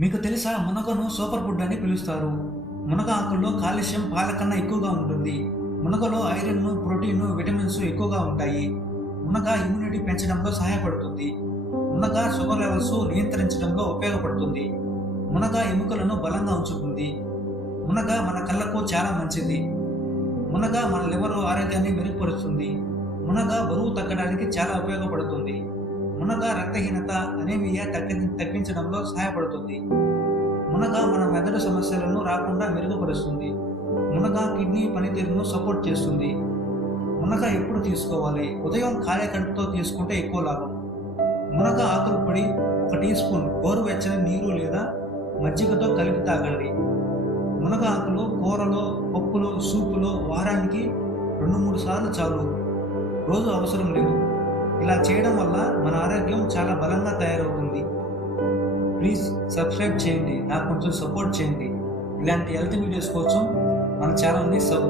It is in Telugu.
మీకు తెలుసా మునగను సూపర్ ఫుడ్ అని పిలుస్తారు. మునగ ఆకుల్లో కాల్షియం పాల కన్నా ఎక్కువగా ఉంటుంది. మునగలో ఐరన్ ప్రోటీన్ విటమిన్స్ ఎక్కువగా ఉంటాయి. మునగ ఇమ్యూనిటీ పెంచడంలో సహాయపడుతుంది. మునగ షుగర్ లెవెల్స్ నియంత్రించడంలో ఉపయోగపడుతుంది. మునగ ఎముకలను బలంగా ఉంచుతుంది. మునగ మన కళ్ళకు చాలా మంచిది. మునగ మన లివర్ ఆరోగ్యాన్ని మెరుగుపరుస్తుంది. మునగ బరువు తగ్గడానికి చాలా ఉపయోగపడుతుంది. మునగ రక్తహీనత అనేమియా తగ్గి తగ్గించడంలో సహాయపడుతుంది. మునగ మన మెదడు సమస్యలను రాకుండా మెరుగుపరుస్తుంది. మునగ కిడ్నీ పనితీరును సపోర్ట్ చేస్తుంది. మునగ ఎప్పుడు తీసుకోవాలి? ఉదయం ఖాళీ కడుపుతో తీసుకుంటే ఎక్కువ లాభం. మునగ ఆకుల పొడి ఒక టీ స్పూన్ గోరువెచ్చని నీరు లేదా మజ్జిగతో కలిపి తాగండి. మునగ ఆకులు కూరలో పప్పులో సూపులో వారానికి రెండు మూడు సార్లు చాలు. రోజు అవసరం లేదు. ఇలా చేయడం వల్ల మన ఆరోగ్యం చాలా బలంగా తయారవుతుంది. ప్లీజ్ సబ్స్క్రైబ్ చేయండి. నాకు కొంచెం సపోర్ట్ చేయండి. ఇలాంటి హెల్త్ వీడియోస్ కోసం మన ఛానల్ని సబ్